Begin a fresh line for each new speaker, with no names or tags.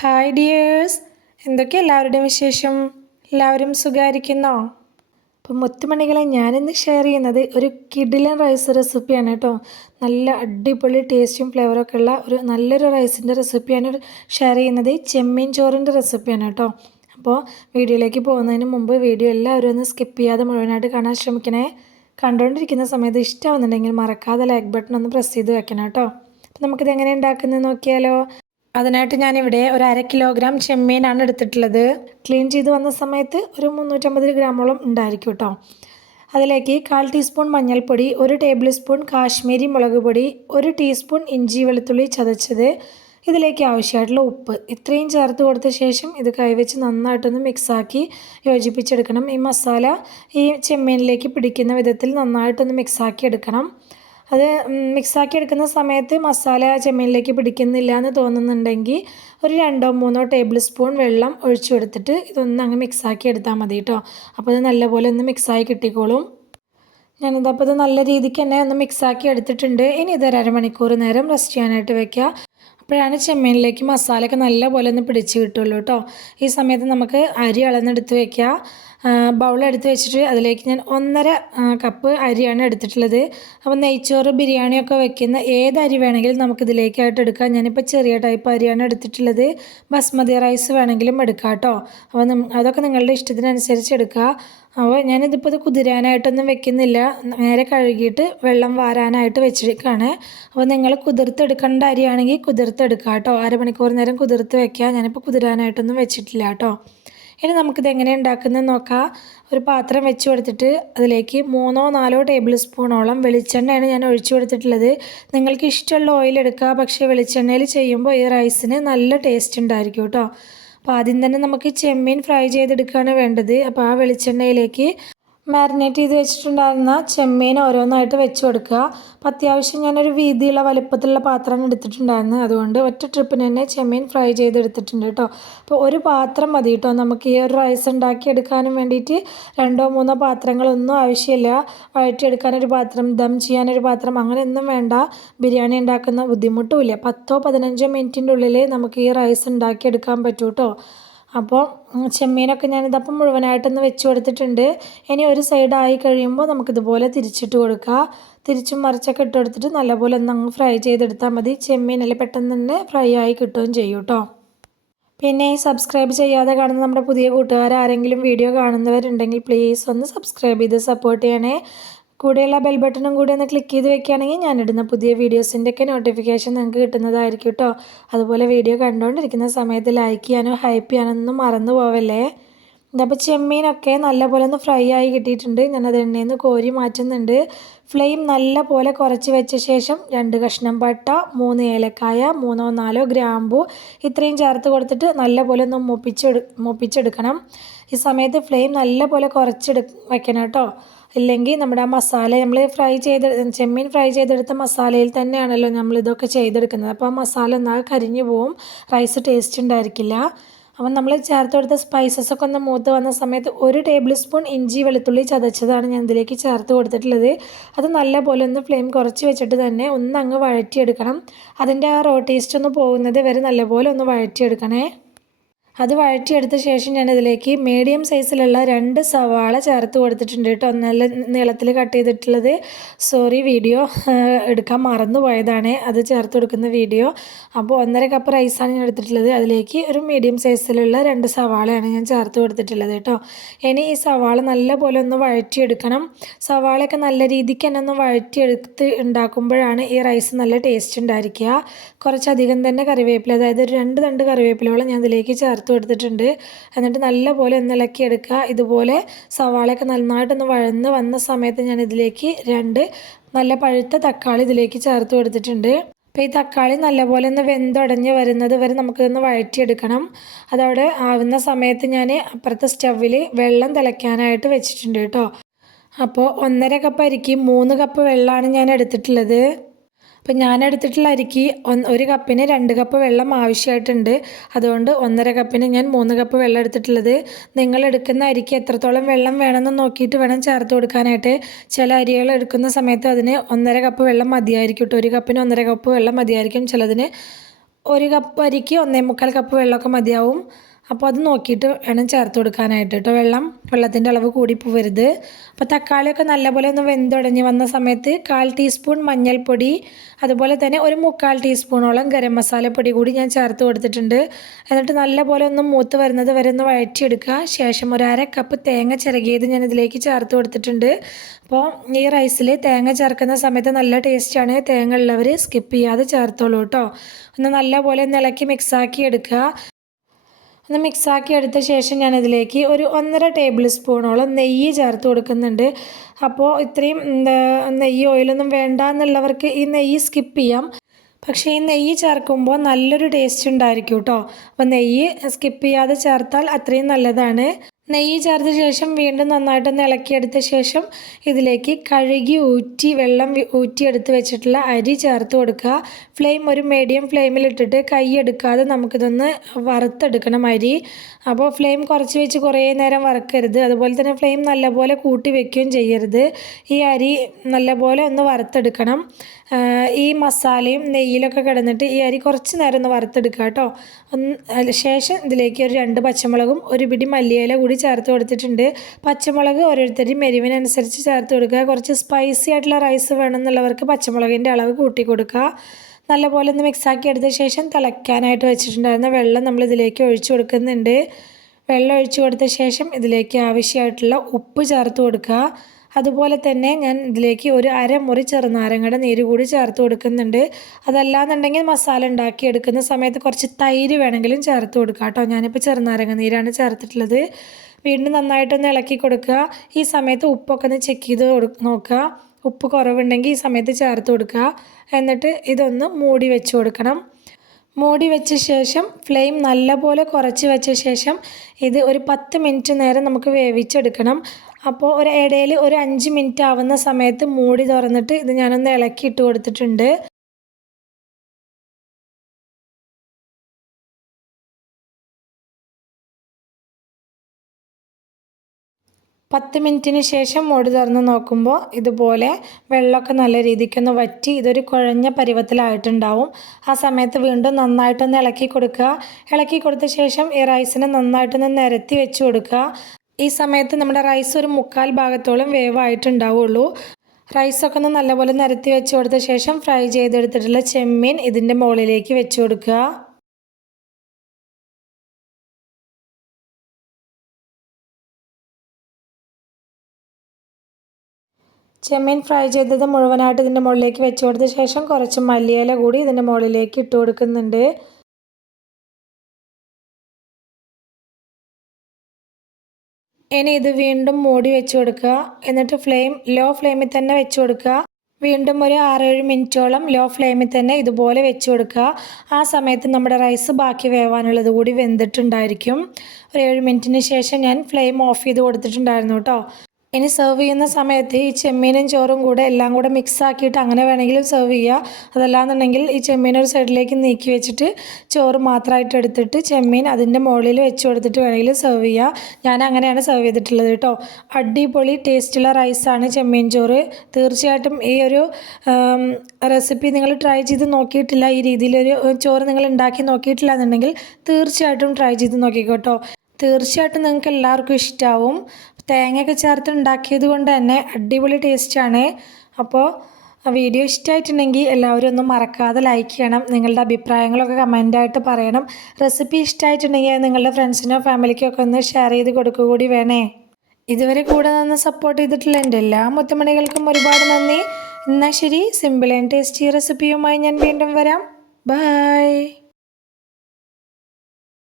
Hi dears എന്തൊക്കെ എല്ലാവരുടെയും വിശേഷം? എല്ലാവരും സുഖമായിരിക്കുന്നോ അപ്പം മുത്തുമണികളെ ഞാനിന്ന് ഷെയർ ചെയ്യുന്നത് ഒരു കിഡിലൻ റൈസ് റെസിപ്പിയാണ് കേട്ടോ. നല്ല അടിപൊളി ടേസ്റ്റും ഫ്ലേവറൊക്കെ ഉള്ള ഒരു നല്ലൊരു റൈസിന്റെ റെസിപ്പിയാണ് ഷെയർ ചെയ്യുന്നത്. ചെമ്മീൻ ചോറിന്റെ റെസിപ്പിയാണ് കേട്ടോ. അപ്പോൾ വീഡിയോയിലേക്ക് പോകുന്നതിന് മുമ്പ് വീഡിയോ എല്ലാവരും ഒന്ന് സ്കിപ്പ് ചെയ്യാതെ മുഴുവനായിട്ട് കാണാൻ ശ്രമിക്കണേ. കണ്ടുകൊണ്ടിരിക്കുന്ന സമയത്ത് ഇഷ്ടമാവുന്നുണ്ടെങ്കിൽ മറക്കാതെ ലൈക്ക് ബട്ടൺ ഒന്ന് പ്രസ് ചെയ്ത് വെക്കണം കേട്ടോ. അപ്പം നമുക്കിത് എങ്ങനെ ഉണ്ടാക്കുന്നത് നോക്കിയാലോ. അതിനായിട്ട് ഞാനിവിടെ ഒരു അര കിലോഗ്രാം ചെമ്മീനാണ് എടുത്തിട്ടുള്ളത്. ക്ലീൻ ചെയ്ത് വന്ന സമയത്ത് ഒരു മുന്നൂറ്റമ്പത് ഗ്രാമോളം ഉണ്ടായിരിക്കും കേട്ടോ അതിലേക്ക് കാൽ ടീസ്പൂൺ മഞ്ഞൾപ്പൊടി ഒരു ടേബിൾ സ്പൂൺ കാശ്മീരി മുളക് പൊടി ഒരു ടീസ്പൂൺ ഇഞ്ചി വെളുത്തുള്ളി ചതച്ചത്. ഇതിലേക്ക് ആവശ്യമായിട്ടുള്ള ഉപ്പ്. ഇത്രയും ചേർത്ത് കൊടുത്ത ശേഷം ഇത് കൈവച്ച് നന്നായിട്ടൊന്ന് മിക്സാക്കി യോജിപ്പിച്ചെടുക്കണം. ഈ മസാല ഈ ചെമ്മീനിലേക്ക് പിടിക്കുന്ന വിധത്തിൽ നന്നായിട്ടൊന്ന് മിക്സാക്കി എടുക്കണം. അത് മിക്സാക്കി എടുക്കുന്ന സമയത്ത് മസാല ചെമ്മീനിലേക്ക് പിടിക്കുന്നില്ല എന്ന് തോന്നുന്നുണ്ടെങ്കിൽ ഒരു രണ്ടോ മൂന്നോ ടേബിൾ സ്പൂൺ വെള്ളം ഒഴിച്ചു കൊടുത്തിട്ട് ഇതൊന്ന് അങ്ങ് മിക്സാക്കി എടുത്താൽ മതി കേട്ടോ. അപ്പോൾ ഇത് നല്ലപോലെ ഒന്ന് മിക്സായി കിട്ടിക്കോളും. ഞാനിതപ്പോൾ ഇത് നല്ല രീതിക്ക് തന്നെ ഒന്ന് മിക്സാക്കി എടുത്തിട്ടുണ്ട്. ഇനി ഇതൊരു അരമണിക്കൂർ നേരം റെസ്റ്റ് ചെയ്യാനായിട്ട് വെക്കുക. അപ്പോഴാണ് ചെമ്മീനിലേക്ക് മസാലയൊക്കെ നല്ലപോലെ ഒന്ന് പിടിച്ച് കിട്ടുള്ളൂ കേട്ടോ. ഈ സമയത്ത് നമുക്ക് അരി അളന്നെടുത്ത് വെക്കുക. ബൗൾ എടുത്ത് വെച്ചിട്ട് അതിലേക്ക് ഞാൻ ഒന്നര കപ്പ് അരിയാണ് എടുത്തിട്ടുള്ളത്. അപ്പോൾ നെയ്ച്ചോറ് ബിരിയാണിയൊക്കെ വെക്കുന്ന ഏത് അരി വേണമെങ്കിലും നമുക്കിതിലേക്കായിട്ട് എടുക്കാം. ഞാനിപ്പോൾ ചെറിയ ടൈപ്പ് അരിയാണ് എടുത്തിട്ടുള്ളത്. ബസ്മതി റൈസ് വേണമെങ്കിലും എടുക്കാം കേട്ടോ അപ്പോൾ അതൊക്കെ നിങ്ങളുടെ ഇഷ്ടത്തിനനുസരിച്ച് എടുക്കുക. അപ്പോൾ ഞാനിതിപ്പോൾ ഇത് കുതിരാനായിട്ടൊന്നും വെക്കുന്നില്ല. നേരെ കഴുകിയിട്ട് വെള്ളം വാരാനായിട്ട് വെച്ചിരിക്കുകയാണ്. അപ്പോൾ നിങ്ങൾ കുതിർത്തെടുക്കേണ്ട അരിയാണെങ്കിൽ കുതിർത്തെടുക്കുക കേട്ടോ അരമണിക്കൂർ നേരം കുതിർത്ത് വെക്കുക. ഞാനിപ്പോൾ കുതിരാനായിട്ടൊന്നും വെച്ചിട്ടില്ല കേട്ടോ ഇനി നമുക്കിത് എങ്ങനെ ഉണ്ടാക്കുന്നത് നോക്കാം. ഒരു പാത്രം വെച്ച് കൊടുത്തിട്ട് അതിലേക്ക് മൂന്നോ നാലോ ടേബിൾ സ്പൂണോളം വെളിച്ചെണ്ണയാണ് ഞാൻ ഒഴിച്ചു കൊടുത്തിട്ടുള്ളത്. നിങ്ങൾക്ക് ഇഷ്ടമുള്ള ഓയിൽ എടുക്കുക പക്ഷേ വെളിച്ചെണ്ണയിൽ ചെയ്യുമ്പോൾ ഈ റൈസിന് നല്ല ടേസ്റ്റ് ഉണ്ടായിരിക്കും കേട്ടോ. അപ്പോൾ ആദ്യം തന്നെ നമുക്ക് ചെമ്മീൻ ഫ്രൈ ചെയ്തെടുക്കുകയാണ് വേണ്ടത്. അപ്പോൾ ആ വെളിച്ചെണ്ണയിലേക്ക് മാരിനേറ്റ് ചെയ്ത് വെച്ചിട്ടുണ്ടായിരുന്ന ചെമ്മീൻ ഓരോന്നായിട്ട് വെച്ച് കൊടുക്കുക. അപ്പം അത്യാവശ്യം ഞാനൊരു വീതിയുള്ള വലുപ്പത്തിലുള്ള പാത്രമാണ് എടുത്തിട്ടുണ്ടായിരുന്നത്. അതുകൊണ്ട് ഒറ്റ ട്രിപ്പിന് തന്നെ ചെമ്മീൻ ഫ്രൈ ചെയ്തെടുത്തിട്ടുണ്ട് കേട്ടോ. അപ്പോൾ ഒരു പാത്രം മതി കേട്ടോ. നമുക്ക് ഈ ഒരു റൈസ് ഉണ്ടാക്കി എടുക്കാനും വേണ്ടിയിട്ട് രണ്ടോ മൂന്നോ പാത്രങ്ങളൊന്നും ആവശ്യമില്ല. വഴറ്റിയെടുക്കാനൊരു പാത്രം ദം ചെയ്യാനൊരു പാത്രം അങ്ങനെയൊന്നും വേണ്ട. ബിരിയാണി ഉണ്ടാക്കുന്ന ബുദ്ധിമുട്ടുമില്ല പത്തോ പതിനഞ്ചോ മിനിറ്റിന്റെ ഉള്ളിൽ നമുക്ക് ഈ റൈസ് ഉണ്ടാക്കിയെടുക്കാൻ പറ്റൂ കേട്ടോ. അപ്പോൾ ചെമ്മീനൊക്കെ ഞാനിതപ്പം മുഴുവനായിട്ടൊന്ന് വെച്ച് കൊടുത്തിട്ടുണ്ട് ഇനി ഒരു സൈഡ് ആയി കഴിയുമ്പോൾ നമുക്കിതുപോലെ തിരിച്ചിട്ട് കൊടുക്കുക തിരിച്ചും മറിച്ചൊക്കെ ഇട്ട് കൊടുത്തിട്ട് നല്ലപോലെ ഒന്ന് അങ്ങ് ഫ്രൈ ചെയ്തെടുത്താൽ മതി. ചെമ്മീനല്ലേ പെട്ടെന്ന് തന്നെ ഫ്രൈ ആയി കിട്ടുകയും ചെയ്യും കേട്ടോ. പിന്നെ സബ്സ്ക്രൈബ് ചെയ്യാതെ കാണുന്ന നമ്മുടെ പുതിയ കൂട്ടുകാർ ആരെങ്കിലും വീഡിയോ കാണുന്നവരുണ്ടെങ്കിൽ പ്ലീസ് ഒന്ന് സബ്സ്ക്രൈബ് ചെയ്ത് സപ്പോർട്ട് ചെയ്യണേ. കൂടെയുള്ള ബെൽ ബട്ടണും കൂടി ഒന്ന് ക്ലിക്ക് ചെയ്ത് വെക്കുകയാണെങ്കിൽ ഞാനിടുന്ന പുതിയ വീഡിയോസിന്റെയൊക്കെ നോട്ടിഫിക്കേഷൻ നിങ്ങൾക്ക് കിട്ടുന്നതായിരിക്കും കേട്ടോ അതുപോലെ വീഡിയോ കണ്ടുകൊണ്ടിരിക്കുന്ന സമയത്ത് ലൈക്ക് ചെയ്യാനോ ഹൈപ്പ് ചെയ്യാനോ ഒന്നും മറന്നു പോവല്ലേ? ഇതപ്പോൾ ചെമ്മീനൊക്കെ നല്ലപോലെ ഒന്ന് ഫ്രൈ ആയി കിട്ടിയിട്ടുണ്ട്. ഞാനത് എണ്ണയിൽ നിന്ന് കോരി മാറ്റുന്നുണ്ട്. ഫ്ലെയിം നല്ല പോലെ കുറച്ച് വെച്ച ശേഷം രണ്ട് കഷ്ണം പട്ട മൂന്ന് ഏലക്കായ മൂന്നോ നാലോ ഗ്രാമ്പു ഇത്രയും ചേർത്ത് കൊടുത്തിട്ട് നല്ല പോലെ ഒന്ന് മുപ്പിച്ചെടു മുപ്പിച്ചെടുക്കണം. ഈ സമയത്ത് ഫ്ലെയിം നല്ല പോലെ കുറച്ചെടു വയ്ക്കണം കേട്ടോ ഇല്ലെങ്കിൽ നമ്മുടെ ആ മസാല നമ്മൾ ഫ്രൈ ചെയ്ത് ചെമ്മീൻ ഫ്രൈ ചെയ്തെടുത്ത മസാലയിൽ തന്നെയാണല്ലോ നമ്മൾ ഇതൊക്കെ ചെയ്തെടുക്കുന്നത്. അപ്പോൾ ആ മസാല ഒന്നാകെ കരിഞ്ഞു പോവും. റൈസ് ടേസ്റ്റ് ഉണ്ടായിരിക്കില്ല. അപ്പം നമ്മൾ ചേർത്ത് കൊടുത്ത സ്പൈസസ് ഒക്കെ ഒന്ന് മൂത്ത് വന്ന സമയത്ത് ഒരു ടേബിൾ സ്പൂൺ ഇഞ്ചി വെളുത്തുള്ളി ചതച്ചതാണ് ഞാൻ ഇതിലേക്ക് ചേർത്ത് കൊടുത്തിട്ടുള്ളത്. അത് നല്ല പോലെ ഒന്ന് ഫ്ലെയിം കുറച്ച് വെച്ചിട്ട് തന്നെ ഒന്ന് അങ്ങ് വഴറ്റിയെടുക്കണം. അതിന്റെ ആ റോ ടേസ്റ്റ് ഒന്ന് പോകുന്നത് വരെ നല്ലപോലെ ഒന്ന് വഴറ്റിയെടുക്കണേ. അത് വഴറ്റിയെടുത്ത ശേഷം ഞാൻ ഇതിലേക്ക് മീഡിയം സൈസിലുള്ള രണ്ട് സവാള ചേർത്ത് കൊടുത്തിട്ടുണ്ട് കേട്ടോ. നല്ല നീളത്തിൽ കട്ട് ചെയ്തിട്ടുള്ളത്. സോറി വീഡിയോ എടുക്കാൻ മറന്നുപോയതാണ്. അത് ചേർത്ത് കൊടുക്കുന്ന വീഡിയോ അപ്പോൾ ഒന്നര കപ്പ് റൈസാണ് ഞാൻ എടുത്തിട്ടുള്ളത്. അതിലേക്ക് ഒരു മീഡിയം സൈസിലുള്ള രണ്ട് സവാളയാണ് ഞാൻ ചേർത്ത് കൊടുത്തിട്ടുള്ളത് കേട്ടോ. ഇനി ഈ സവാള നല്ല പോലെ ഒന്ന് വഴറ്റിയെടുക്കണം. സവാളയൊക്കെ നല്ല രീതിക്ക് തന്നെ ഒന്ന് വഴറ്റിയെടുത്ത് ഉണ്ടാക്കുമ്പോഴാണ് ഈ റൈസ് നല്ല ടേസ്റ്റ് ഉണ്ടായിരിക്കുക. കുറച്ചധികം തന്നെ കറിവേപ്പില അതായത് ഒരു രണ്ട് തണ്ട് കറിവേപ്പിലോളം ഞാൻ ഇതിലേക്ക് ചേർത്ത് ചേർത്ത് കൊടുത്തിട്ടുണ്ട്. എന്നിട്ട് നല്ലപോലെ ഒന്ന് ഇളക്കി എടുക്കുക. ഇതുപോലെ സവാളയൊക്കെ നന്നായിട്ടൊന്ന് വഴന്ന് വന്ന സമയത്ത് ഞാൻ ഇതിലേക്ക് രണ്ട് നല്ല പഴുത്ത തക്കാളി ഇതിലേക്ക് ചേർത്ത് കൊടുത്തിട്ടുണ്ട്. അപ്പോൾ ഈ തക്കാളി നല്ലപോലെ ഒന്ന് വെന്തുടഞ്ഞ് വരുന്നത് വരെ നമുക്കിതൊന്ന് വഴറ്റിയെടുക്കണം. അതവിടെ ആവുന്ന സമയത്ത് ഞാൻ അപ്പുറത്തെ സ്റ്റവിൽ വെള്ളം തിളയ്ക്കാനായിട്ട് വെച്ചിട്ടുണ്ട് കേട്ടോ. അപ്പോൾ ഒന്നര കപ്പ് അരിക്ക് മൂന്ന് കപ്പ് വെള്ളമാണ് ഞാൻ എടുത്തിട്ടുള്ളത്. അപ്പം ഞാൻ എടുത്തിട്ടുള്ള അരിക്ക് ഒരു കപ്പിന് രണ്ട് കപ്പ് വെള്ളം ആവശ്യമായിട്ടുണ്ട്. അതുകൊണ്ട് ഒന്നര കപ്പിന് ഞാൻ മൂന്ന് കപ്പ് വെള്ളം എടുത്തിട്ടുള്ളത്. നിങ്ങൾ എടുക്കുന്ന അരിക്ക് എത്രത്തോളം വെള്ളം വേണമെന്ന് നോക്കിയിട്ട് വേണം ചേർത്ത് കൊടുക്കാനായിട്ട്. ചില അരികൾ എടുക്കുന്ന സമയത്ത് അതിന് ഒന്നര കപ്പ് വെള്ളം മതിയായിരിക്കും കേട്ടോ. ഒരു കപ്പിന് ഒന്നര കപ്പ് വെള്ളം മതിയായിരിക്കും. ചിലതിന് ഒരു കപ്പ് അരിക്ക് ഒന്നേ മുക്കാൽ കപ്പ് വെള്ളമൊക്കെ മതിയാവും. അപ്പോൾ അത് നോക്കിയിട്ട് വേണം ചേർത്ത് കൊടുക്കാനായിട്ട്. കേട്ടോ വെള്ളം വെള്ളത്തിന്റെ അളവ് കൂടി പോവരുത്. അപ്പോൾ തക്കാളിയൊക്കെ നല്ലപോലെ ഒന്ന് വെന്തുടഞ്ഞ് വന്ന സമയത്ത് കാൽ ടീസ്പൂൺ മഞ്ഞൾപ്പൊടി അതുപോലെ തന്നെ ഒരു മുക്കാൽ ടീസ്പൂണോളം ഗരം മസാലപ്പൊടി കൂടി ഞാൻ ചേർത്ത് കൊടുത്തിട്ടുണ്ട്. എന്നിട്ട് നല്ലപോലെ ഒന്ന് മൂത്ത് വരുന്നത് വരെ ഒന്ന് വഴറ്റിയെടുക്കുക. ശേഷം ഒരു അര കപ്പ് തേങ്ങ ചിരകിയത് ഞാൻ ഇതിലേക്ക് ചേർത്ത് കൊടുത്തിട്ടുണ്ട്. അപ്പോൾ ഈ റൈസിൽ തേങ്ങ ചേർക്കുന്ന സമയത്ത് നല്ല ടേസ്റ്റാണ്. തേങ്ങ ഉള്ളവർ സ്കിപ്പ് ചെയ്യാതെ ചേർത്തോളൂ കേട്ടോ ഒന്ന് നല്ലപോലെ ഒന്ന് ഇളക്കി മിക്സാക്കി എടുക്കുക. ഒന്ന് മിക്സാക്കി എടുത്ത ശേഷം ഞാൻ ഇതിലേക്ക് ഒരു ഒന്നര ടേബിൾ സ്പൂണോളം നെയ്യ് ചേർത്ത് കൊടുക്കുന്നുണ്ട്. അപ്പോൾ ഇത്രയും നെയ്യ് ഓയിലൊന്നും വേണ്ട എന്നുള്ളവർക്ക് ഈ നെയ്യ് സ്കിപ്പ് ചെയ്യാം. പക്ഷേ ഈ നെയ്യ് ചേർക്കുമ്പോൾ നല്ലൊരു ടേസ്റ്റ് ഉണ്ടായിരിക്കും കേട്ടോ അപ്പോൾ നെയ്യ് സ്കിപ്പ് ചെയ്യാതെ ചേർത്താൽ അത്രയും നല്ലതാണ്. നെയ്യ് ചേർത്ത ശേഷം വീണ്ടും നന്നായിട്ടൊന്ന് ഇളക്കിയെടുത്ത ശേഷം ഇതിലേക്ക് കഴുകി ഊറ്റി വെള്ളം ഊറ്റിയെടുത്ത് വെച്ചിട്ടുള്ള അരി ചേർത്ത് കൊടുക്കുക. ഫ്ലെയിം ഒരു മീഡിയം ഫ്ലെയിമിലിട്ടിട്ട് കൈ എടുക്കാതെ നമുക്കിതൊന്ന് വറുത്തെടുക്കണം അരി. അപ്പോൾ ഫ്ലെയിം കുറച്ച് വെച്ച് കുറേ നേരം വറുക്കരുത്. അതുപോലെ തന്നെ ഫ്ലെയിം നല്ലപോലെ കൂട്ടി വെക്കുകയും ചെയ്യരുത്. ഈ അരി നല്ലപോലെ ഒന്ന് വറുത്തെടുക്കണം. ഈ മസാലയും നെയ്യിലൊക്കെ കിടന്നിട്ട് ഈ അരി കുറച്ച് നേരം ഒന്ന് വറുത്തെടുക്കുക കേട്ടോ. ഒന്ന് ശേഷം ഇതിലേക്ക് ഒരു രണ്ട് പച്ചമുളകും ഒരു പിടി മല്ലിയില കൂടി ചേർത്ത് കൊടുത്തിട്ടുണ്ട്. പച്ചമുളക് ഓരോരുത്തരും എരിവിനനുസരിച്ച് ചേർത്ത് കൊടുക്കുക. കുറച്ച് സ്പൈസി ആയിട്ടുള്ള റൈസ് വേണമെന്നുള്ളവർക്ക് പച്ചമുളകിന്റെ അളവ് കൂട്ടി കൊടുക്കുക. നല്ലപോലെ ഒന്ന് മിക്സാക്കി എടുത്ത ശേഷം തിളയ്ക്കാനായിട്ട് വെച്ചിട്ടുണ്ടായിരുന്ന വെള്ളം നമ്മൾ ഇതിലേക്ക് ഒഴിച്ചു കൊടുക്കുന്നുണ്ട്. വെള്ളം ഒഴിച്ചു കൊടുത്ത ശേഷം ഇതിലേക്ക് ആവശ്യമായിട്ടുള്ള ഉപ്പ് ചേർത്ത് കൊടുക്കുക. അതുപോലെ തന്നെ ഞാൻ ഇതിലേക്ക് ഒരു അരമുറി ചെറുനാരങ്ങയുടെ നീര് കൂടി ചേർത്ത് കൊടുക്കുന്നുണ്ട്. അതല്ലാന്നുണ്ടെങ്കിൽ മസാല ഉണ്ടാക്കി എടുക്കുന്ന സമയത്ത് കുറച്ച് തൈര് വേണമെങ്കിലും ചേർത്ത് കൊടുക്കാം കേട്ടോ. ഞാനിപ്പോൾ ചെറുനാരങ്ങ നീരാണ് ചേർത്തിട്ടുള്ളത്. വീണ്ടും നന്നായിട്ടൊന്ന് ഇളക്കി കൊടുക്കുക. ഈ സമയത്ത് ഉപ്പൊക്കെ ഒന്ന് ചെക്ക് ചെയ്ത് നോക്കുക. ഉപ്പ് കുറവുണ്ടെങ്കിൽ ഈ സമയത്ത് ചേർത്ത് കൊടുക്കുക. എന്നിട്ട് ഇതൊന്ന് മൂടി വെച്ച് കൊടുക്കണം. മൂടി വെച്ച ശേഷം ഫ്ലെയിം നല്ലപോലെ കുറച്ച് വെച്ച ശേഷം ഇത് ഒരു പത്ത് മിനിറ്റ് നേരം നമുക്ക് വേവിച്ചെടുക്കണം. അപ്പോൾ ഒരു ഇടയിൽ ഒരു അഞ്ച് മിനിറ്റ് ആവുന്ന സമയത്ത് മൂടി തുറന്നിട്ട് ഇത് ഞാനൊന്ന് ഇളക്കി ഇട്ട് കൊടുത്തിട്ടുണ്ട്. പത്ത് മിനിറ്റിന് ശേഷം മൂടി തുറന്ന് നോക്കുമ്പോൾ ഇതുപോലെ വെള്ളമൊക്കെ നല്ല രീതിക്കൊന്ന് വറ്റി ഇതൊരു കുഴഞ്ഞ പരുവത്തിലായിട്ടുണ്ടാവും. ആ സമയത്ത് വീണ്ടും നന്നായിട്ടൊന്ന് ഇളക്കി കൊടുക്കുക. ഇളക്കി കൊടുത്ത ശേഷം ഈ റൈസിനെ നന്നായിട്ടൊന്ന് നിരത്തി വെച്ച് കൊടുക്കുക. ഈ സമയത്ത് നമ്മുടെ റൈസ് ഒരു മുക്കാൽ ഭാഗത്തോളം വേവായിട്ടുണ്ടാവുള്ളൂ. റൈസൊക്കെ ഒന്ന് നല്ലപോലെ നിരത്തി വെച്ച് കൊടുത്ത ശേഷം ഫ്രൈ ചെയ്തെടുത്തിട്ടുള്ള ചെമ്മീൻ ഇതിന്റെ മുകളിലേക്ക് വെച്ച് കൊടുക്കുക. ചെമ്മീൻ ഫ്രൈ ചെയ്തത് മുഴുവനായിട്ട് ഇതിന്റെ മുകളിലേക്ക് വെച്ച് കൊടുത്ത ശേഷം കുറച്ച് മല്ലിയില കൂടി ഇതിന്റെ മുകളിലേക്ക് ഇട്ട് കൊടുക്കുന്നുണ്ട്. ഇനി ഇത് വീണ്ടും മൂടി വെച്ച് കൊടുക്കുക. എന്നിട്ട് ഫ്ലെയിം ലോ ഫ്ലെയിമിൽ തന്നെ വെച്ച് കൊടുക്കുക. വീണ്ടും ഒരു ആറേഴ് മിനിറ്റോളം ലോ ഫ്ലെയിമിൽ തന്നെ ഇതുപോലെ വെച്ച് കൊടുക്കുക. ആ സമയത്ത് നമ്മുടെ റൈസ് ബാക്കി വേവാനുള്ളത് കൂടി വെന്തിട്ടുണ്ടായിരിക്കും. ഒരു ഏഴ് മിനിറ്റിന് ശേഷം ഞാൻ ഫ്ലെയിം ഓഫ് ചെയ്ത് കൊടുത്തിട്ടുണ്ടായിരുന്നു കേട്ടോ. ഇനി സെർവ് ചെയ്യുന്ന സമയത്ത് ഈ ചെമ്മീനും ചോറും കൂടെ എല്ലാം കൂടെ മിക്സ് ആക്കിയിട്ട് അങ്ങനെ വേണമെങ്കിലും സെർവ് ചെയ്യുക അതല്ലാന്നുണ്ടെങ്കിൽ ഈ ചെമ്മീൻ ഒരു സൈഡിലേക്ക് നീക്കി വെച്ചിട്ട് ചോറ് മാത്രമായിട്ട് എടുത്തിട്ട് ചെമ്മീൻ അതിന്റെ മുകളിൽ വെച്ച് കൊടുത്തിട്ട് വേണമെങ്കിലും സെർവ് ചെയ്യുക ഞാൻ അങ്ങനെയാണ് സെർവ് ചെയ്തിട്ടുള്ളത് കേട്ടോ. അടിപൊളി ടേസ്റ്റുള്ള റൈസാണ് ചെമ്മീൻ ചോറ്. തീർച്ചയായിട്ടും ഈ ഒരു റെസിപ്പി നിങ്ങൾ ട്രൈ ചെയ്ത് നോക്കിയിട്ടില്ല. ഈ രീതിയിലൊരു ചോറ് നിങ്ങൾ ഉണ്ടാക്കി നോക്കിയിട്ടില്ല എന്നുണ്ടെങ്കിൽ തീർച്ചയായിട്ടും ട്രൈ ചെയ്ത് നോക്കിക്കോട്ടോ തീർച്ചയായിട്ടും നിങ്ങൾക്ക് എല്ലാവർക്കും ഇഷ്ടമാവും തേങ്ങയൊക്കെ ചേർത്ത് ഉണ്ടാക്കിയത് കൊണ്ട് തന്നെ അടിപൊളി ടേസ്റ്റാണ് അപ്പോൾ വീഡിയോ ഇഷ്ടമായിട്ടുണ്ടെങ്കിൽ എല്ലാവരും ഒന്നും മറക്കാതെ ലൈക്ക് ചെയ്യണം. നിങ്ങളുടെ അഭിപ്രായങ്ങളൊക്കെ കമന്റായിട്ട് പറയണം. റെസിപ്പി ഇഷ്ടമായിട്ടുണ്ടെങ്കിൽ നിങ്ങളുടെ ഫ്രണ്ട്സിനോ ഫാമിലിക്കോ ഒക്കെ ഒന്ന് ഷെയർ ചെയ്ത് കൊടുക്കുക കൂടി വേണേ. ഇതുവരെ കൂടെ നിന്ന് സപ്പോർട്ട് ചെയ്തിട്ടുള്ള എന്റെ എല്ലാ മുത്തമണികൾക്കും ഒരുപാട് നന്ദി. എന്നാൽ ശരി സിമ്പിൾ ആൻഡ് ടേസ്റ്റി റെസിപ്പിയുമായി ഞാൻ വീണ്ടും വരാം. ബൈ